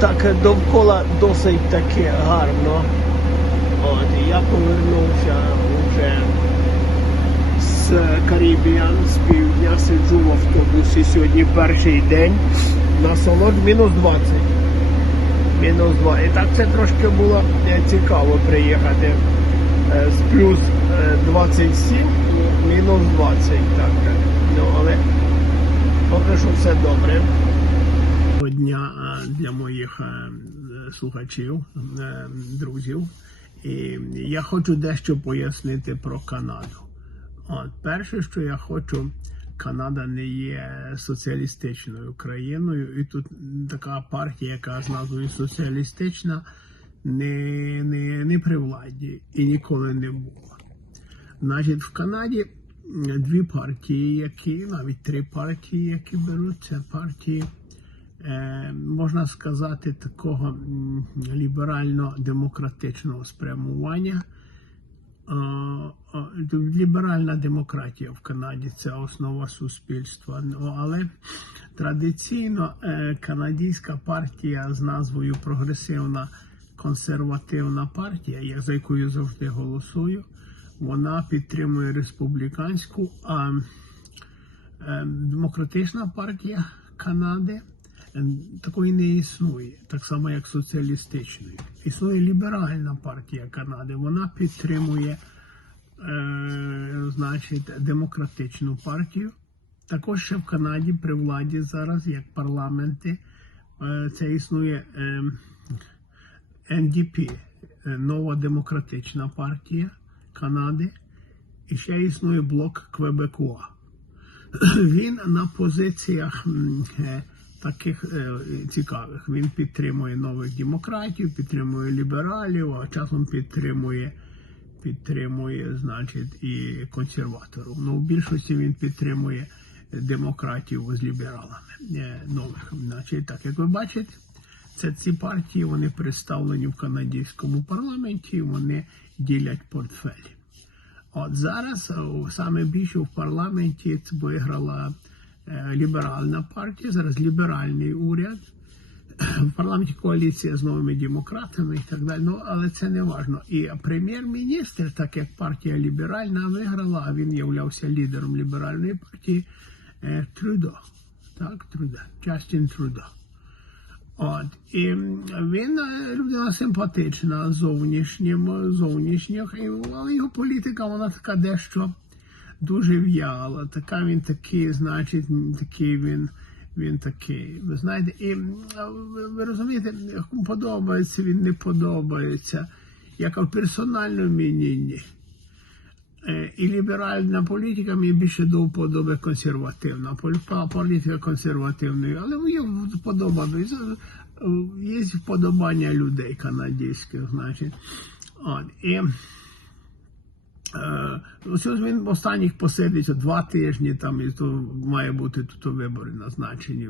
Так довкола досить таки гарно. От, я повернувся вже з Карібіан, з півдня, сиджу в автобусі сьогодні перший день. Насолод мінус 20. Мінус 2. І так це трошки було е, цікаво приїхати е, з плюс е, 27 мінус 20. Так, так. Ну, але поки що все добре. Дня е, для моїх е, слухачів, е, друзів. І я хочу дещо пояснити про Канаду. От, перше, що я хочу, Канада не є соціалістичною країною, і тут така партія, яка з назвою соціалістична, не, не, не при владі і ніколи не була. Значить, в Канаді дві партії, які навіть три партії, які беруть, це партії, можна сказати, такого ліберально-демократичного спрямування. Е, е, Ліберальна демократія в Канаді це основа суспільства. Ну, але традиційно е, канадська партія з назвою Прогресивна консервативна партія, за якою завжди голосую, вона підтримує республіканську, а е, демократична партія Канади е, такої не існує, так само як соціалістичної. Існує ліберальна партія Канади. Вона підтримує е, значить, демократичну партію. Також ще в Канаді при владі зараз, як парламенти, е, це існує е, НДП, е, нова демократична партія Канади, і ще існує блок Квебекуа. Він на позиціях е, таких е, цікавих. Він підтримує нових демократів, підтримує лібералів, а часом підтримує, підтримує, значить, і консерваторів. Ну, в більшості він підтримує демократів з лібералами е, нових. Значить, так як ви бачите, це ці партії вони представлені в канадському парламенті, вони ділять портфелі. От зараз о, саме більше в парламенті виграла е, ліберальна партія, зараз ліберальний уряд. В парламенті коаліція з новими демократами і так далі. Ну, але це не важно. І прем'єр-міністр, так як партія ліберальна виграла, а він являвся лідером ліберальної партії е, Трудо. Так, Трудо. Джастін Трудо. От і він е, людина симпатична зовнішнім, зовнішніх, але його політика вона така дещо дуже в'яла. Така він такий, значить, такий він. Він такий, ви знаєте, і ви, розумієте, кому подобається, він не подобається, як в персональному мінінні. Е, І ліберальна політика мені більше до вподоби консервативна. Політика консервативної, але є вподоба, є вподобання людей канадських, значить. От, і Е, Ось ось він останніх посидить два тижні, там і то має бути тут вибори назначені.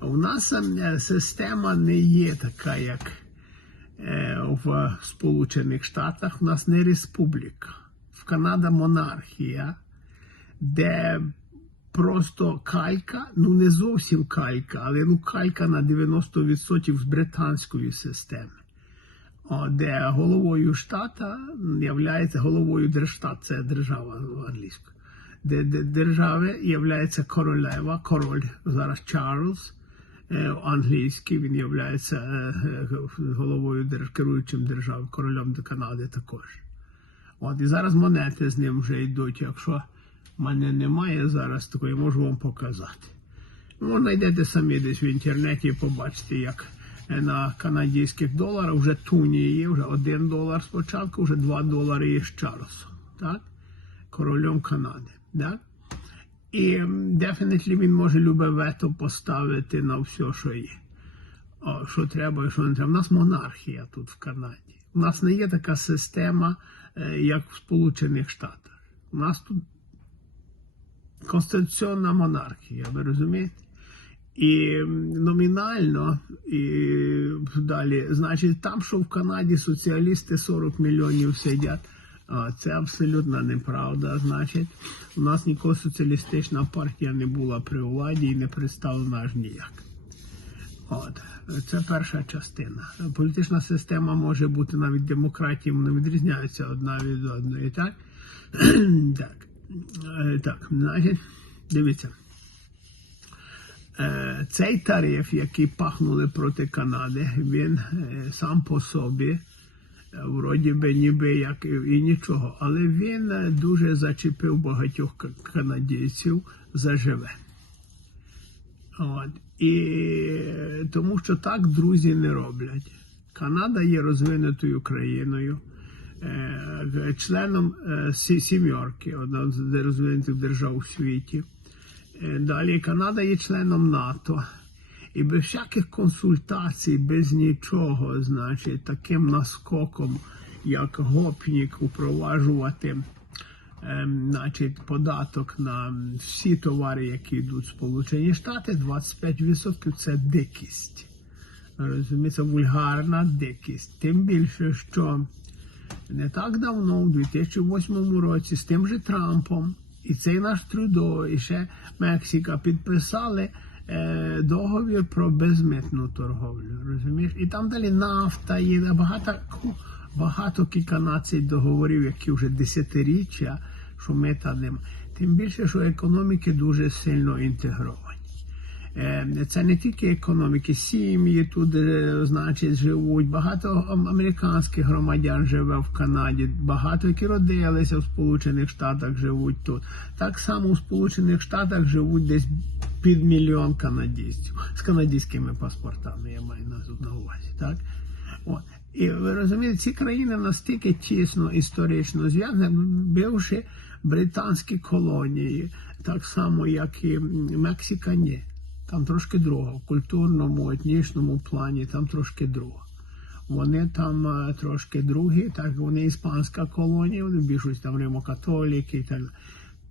У нас е, система не є така, як е, в Сполучених Штатах. У нас не республіка. В Канада монархія, де просто калька, ну не зовсім калька, але ну калька на 90% з британської системи. Де головою штата являється головою держштат, це держава англійська, де, де держави являється королева, король зараз Чарльз, е, англійський, він являється е, е, головою керуючим держави, королем до Канади також. От, і зараз монети з ним вже йдуть. Якщо в мене немає зараз такої, можу вам показати. Ну, знайдете самі десь в інтернеті і побачите, як на канадських доларах вже туні є, вже один долар спочатку, вже два долари є з Чарльзом, так? Королем Канади. Так? І дефінітно він може любе вето поставити на все, що є. О, що треба і що не треба. У нас монархія тут в Канаді. У нас не є така система, е, як в Сполучених Штатах. У нас тут конституційна монархія, ви розумієте? І номінально, і далі, значить, там, що в Канаді соціалісти 40 мільйонів сидять, це абсолютно неправда. Значить, у нас ніколи соціалістична партія не була при владі і не представлена аж ніяк. От. Це перша частина. Політична система може бути навіть демократією, вони відрізняються одна від одної. Так? так. Е, так, значить, дивіться. Е, Цей тариф, який пахнули проти Канади, він е, сам по собі, е, вроді би, ніби як і нічого, але він дуже зачепив багатьох канадійців заживе. От. І тому що так друзі не роблять. Канада є розвинутою країною, членом е, сі- одна з розвинутих держав у світі. Далі Канада є членом НАТО. І без всяких консультацій, без нічого, значить, таким наскоком, як гопнік, упроваджувати значить, податок на всі товари, які йдуть в Сполучені Штати, 25% це дикість. Розумієте, вульгарна дикість. Тим більше, що не так давно, у 2008 році, з тим же Трампом, і цей наш Трюдо, і ще Мексика підписали е, договір про безмитну торговлю. Розумієш? І там далі нафта є багато, багато кілька націй договорів, які вже десятиріччя, що ми та нема. Тим більше, що економіки дуже сильно інтегровані. Е, Це не тільки економіки, сім'ї тут, е, значить, живуть. Багато американських громадян живе в Канаді, багато які родилися в Сполучених Штатах, живуть тут. Так само у Сполучених Штатах живуть десь під мільйон канадійців з канадськими паспортами, я маю на, увазі. Так? От. І ви розумієте, ці країни настільки тісно історично зв'язані, бивши британські колонії, так само, як і Мексика, ні. Там трошки друга. В культурному, етнічному плані там трошки друга. Вони там е, трошки другі, так вони іспанська колонія, вони більшість там римокатоліки і так далі.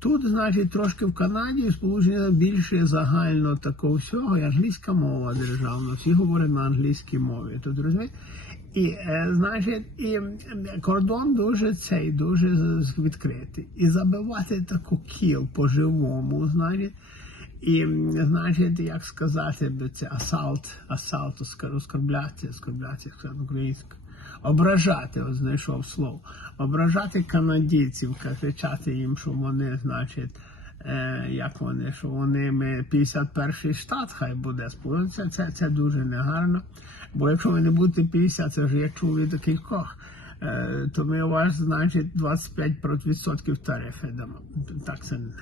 Тут, значить, трошки в Канаді сполучення більше загально такого всього, і англійська мова державна, всі говорять на англійській мові. Тут розумієте? І, е, значить, і кордон дуже цей, дуже відкритий. І забивати таку кіл по-живому, значить, і, значить, як сказати, це асалт, асалт, оскорбляти, оскорбляти, українською. Ображати, от знайшов слово. Ображати канадійців, кричати їм, що вони, значить, е, як вони, що вони ми 51 штат, хай буде. Це, це, це дуже негарно. Бо якщо ви не будете 50, це вже я чув від кількох, е, то ми у вас, значить, 25% тарифи дамо. Так це не.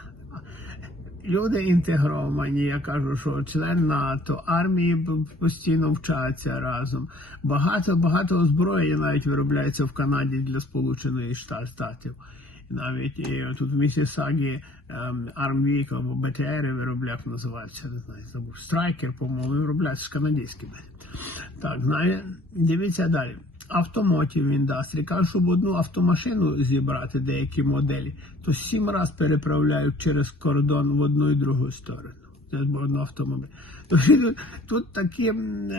Люди інтегровані, я кажу, що член НАТО, армії постійно вчаться разом. Багато багато озброєння навіть виробляється в Канаді для Сполучених Шта- Штатів. Навіть тут в Місісагі ем, Армвік або БТР виробляють, як називаються, не знаю, забув. Страйкер, по-моєму, виробляють з канадськими. Так, знає, дивіться далі. Автомотів індастрі. Кажуть, щоб одну автомашину зібрати, деякі моделі, то сім раз переправляють через кордон в одну і другу сторону. Це одну автомобіль. Тут, такі ем,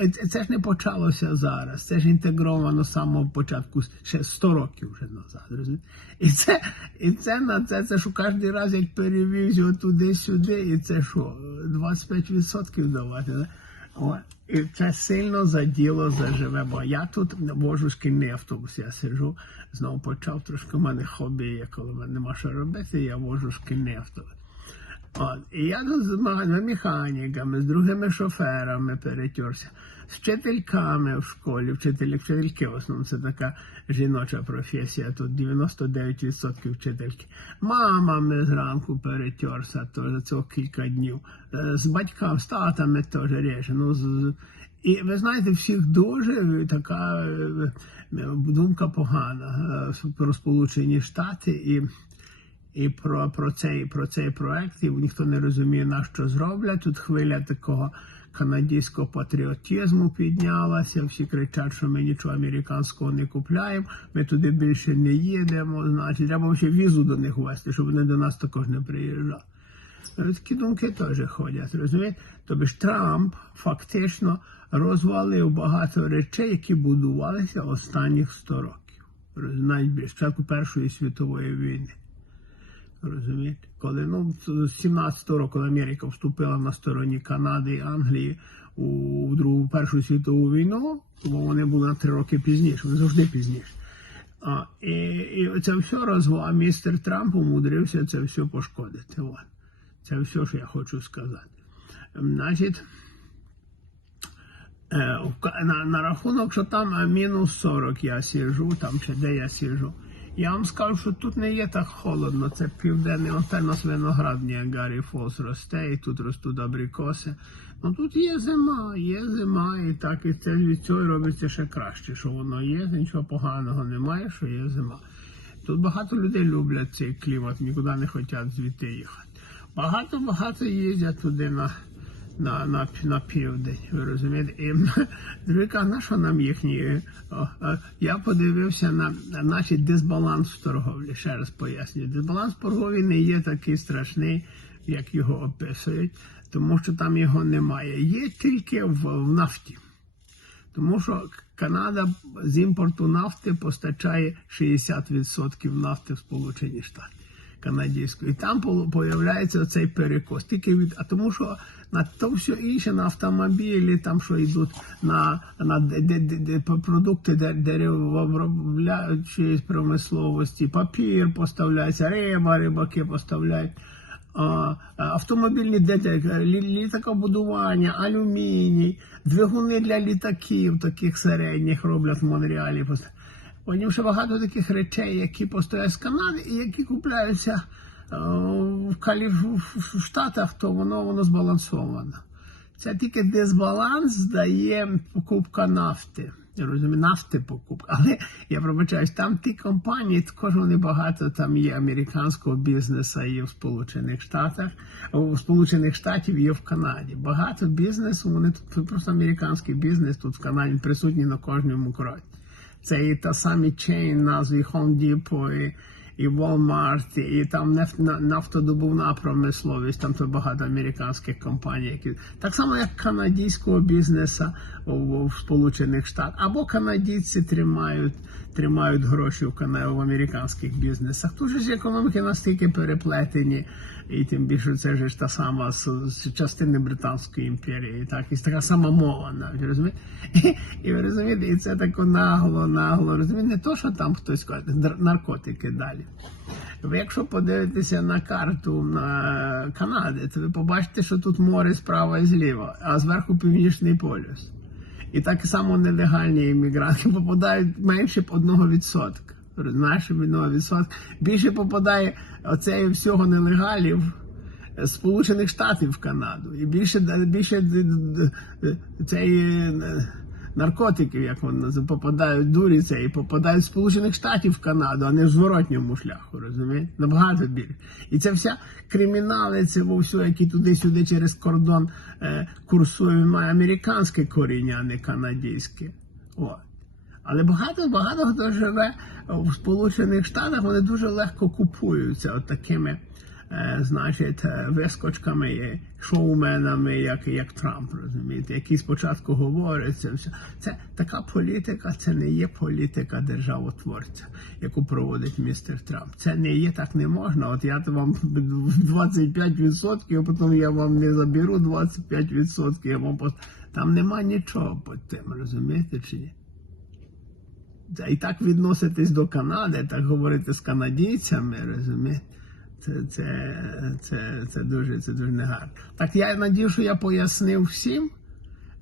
е, це ж не почалося зараз. Це ж інтегровано з самого початку, ще 100 років вже назад. І це, і це на це, це що кожен раз, як перевіз його туди-сюди, і це що, 25% давати. Да? І це сильно заділо заживе, бо я тут вожу шкільний автобус, я сиджу, знову почав трошки в мене хобі, коли мене нема що робити, я вожу шкільний автобус. От, і я тут з механіками, з другими шоферами перетерся, з вчительками в школі, вчителі, вчительки в основному це така жіноча професія, тут 99% вчительки. Мамами зранку перетерся, за цього кілька днів. Е, З батьками, з татами теж реже. Ну, з, і ви знаєте, всіх дуже така е, е, думка погана е, про Сполучені Штати і і про, про, цей, про цей проект, і ніхто не розуміє, на що зроблять. Тут хвиля такого канадського патріотизму піднялася. Всі кричать, що ми нічого американського не купляємо, ми туди більше не їдемо. Значить, треба ще візу до них вести, щоб вони до нас також не приїжджали. Такі думки теж ходять, розумієте? Тобто Трамп фактично розвалив багато речей, які будувалися останніх 100 років. Навіть спочатку Першої світової війни. Розумієте? Коли ну, з 17-го року, Америка вступила на стороні Канади і Англії у Другу Першу світову війну, бо вони були на три роки пізніше, завжди пізніше. А, і, і це все розвал, а містер Трамп умудрився це все пошкодити. От. Це все, що я хочу сказати. Значить, е, на, на рахунок, що там мінус 40 я сіжу, там чи де я сіжу. Я вам скажу, що тут не є так холодно. Це південний оте нас виноградні, Гаррі Фолс росте, і тут ростуть абрикоси. Ну тут є зима, є зима, і так і це від цього робиться ще краще, що воно є, нічого поганого немає, що є зима. Тут багато людей люблять цей клімат, нікуди не хочуть звідти їхати. Багато-багато їздять туди на, на, на, на південь, ви розумієте? І друзі кажуть, на що нам їхні? О, о, Я подивився на значить, дисбаланс в торговлі. Ще раз пояснюю. Дисбаланс в торговлі не є такий страшний, як його описують, тому що там його немає. Є тільки в, в нафті. Тому що Канада з імпорту нафти постачає 60% нафти в Сполучені Штати канадської. Там появляється оцей перекос. Тільки від, а тому що на то все інше, на автомобілі, там що йдуть на, на де, де, де, продукти деревообробляючої промисловості, папір поставляється, риба, рибаки поставляють. Автомобільні літакобудування, алюміній, двигуни для літаків, таких середніх роблять в Монреалі. Ще багато таких речей, які постоять з Канади і які купляються е, в, Калі... в Штатах, то воно воно збалансовано. Це тільки дисбаланс дає покупка нафти. Я розумію, нафти покупка. Але я пробачаюсь, там ті компанії, також вони багато там є американського бізнесу, є в Сполучених Штатах, у Сполучених Штатів є в Канаді. Багато бізнесу, вони тут просто американський бізнес тут в Канаді присутній на кожному кроці. Це і та самі чейн назві Home Depot, і, і Walmart, і там нефт, нафтодобувна промисловість, там то багато американських компаній, які так само як канадійського бізнесу в, в Сполучених Штатах, або канадійці тримають. Тримають гроші в Кана- в американських бізнесах. Тут же ж економіки настільки переплетені, і тим більше це ж та сама з, з частини Британської імперії, так, і така сама мова навіть розумієте? І, ви розумієте, і це тако нагло, нагло, розумієте, не то, що там хтось каже, наркотики далі. Ви якщо подивитеся на карту на Канади, то ви побачите, що тут море справа і зліва, а зверху північний полюс. І так само нелегальні іммігранти попадають менше б 1%. Знаєш, відсотка. 1%. Більше попадає оцеї всього нелегалів з Сполучених Штатів в Канаду. І більше, більше д- цієї е, наркотиків, як вони попадають дурі це і попадають з Сполучених Штатів в Канаду, а не в зворотньому шляху, розумієте? Набагато більше. І це вся кримінали, це во які туди-сюди через кордон е, курсують, має американське коріння, а не канадське. От. Але багато багато хто живе в Сполучених Штатах, вони дуже легко купуються от такими, значить, е, вискочками, шоуменами, як, як Трамп, розумієте, які спочатку говорять це все. Це така політика, це не є політика державотворця, яку проводить містер Трамп. Це не є так не можна. От я вам 25%, а потім я вам не заберу 25%, я вам пост... Там нема нічого під тим, розумієте чи ні? І так відноситись до Канади, так говорити з канадійцями, розумієте? Це, це, це, це дуже це дуже негарно. Так я надію, що я пояснив всім,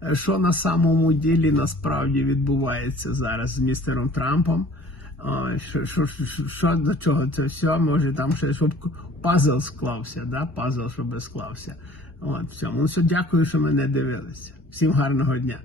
е, що на самому ділі насправді відбувається зараз з містером Трампом. О, Що, що, що, що до чого це все, може там ще щоб пазл склався, да? пазл, щоб склався. От, все. Ну, все, дякую, що мене дивилися. Всім гарного дня.